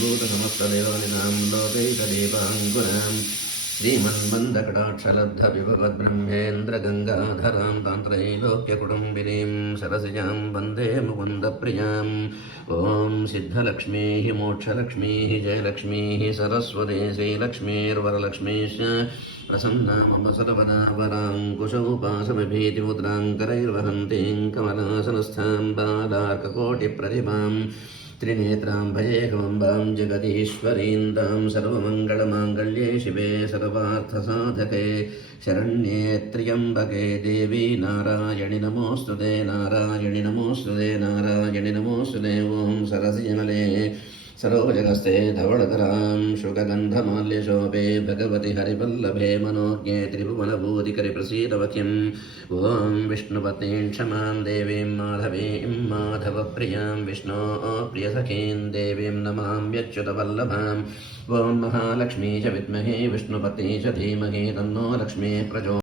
भूतसमस्तदेवानिनां लोकैकदीपाङ्कुरां श्रीमन्मन्दकटाक्षलब्धविभवद्ब्रह्मेन्द्रगङ्गाधरां तान्त्रैलोक्यकुटुम्बिनीं सरसिजां वन्दे मुकुन्दप्रियाम् ॐ सिद्धलक्ष्मीः मोक्षलक्ष्मीः जयलक्ष्मीः सरस्वती श्रीलक्ष्मीर्वरलक्ष्मीश्च प्रसन्ना मम सर्वदावराङ्कुशौपासमभीतिमुद्राङ्करैर्वहन्तीं कमलासनस्थां बालार्ककोटिप्रतिभां त्रिनेत्रां भजेऽहमम्बां जगदीश्वरीं तां सर्वमङ्गलमाङ्गल्ये शिवे सर्वार्थसाधके शरण्ये त्र्यम्बके देवी नारायणि नमोऽस्तुते नारायणि नमोऽस्तुते नारायणि नमोऽस्तुते ॐ सरसिजमले सरोजगस्ते धवळकरां शुकगन्धमाल्यशोभे भगवति हरिवल्लभे मनोज्ञे त्रिभुवनभूतिकरिप्रसीदवख्यम् ॐ विष्णुपत्नीं क्षमां देवीं माधवीं माधवप्रियां विष्णोः प्रियसखीं देवीं नमाम्यच्युतवल्लभां ॐ महालक्ष्मी च विद्महे विष्णुपत्नी च धीमहि तन्नो लक्ष्मीः प्रचोदयात्।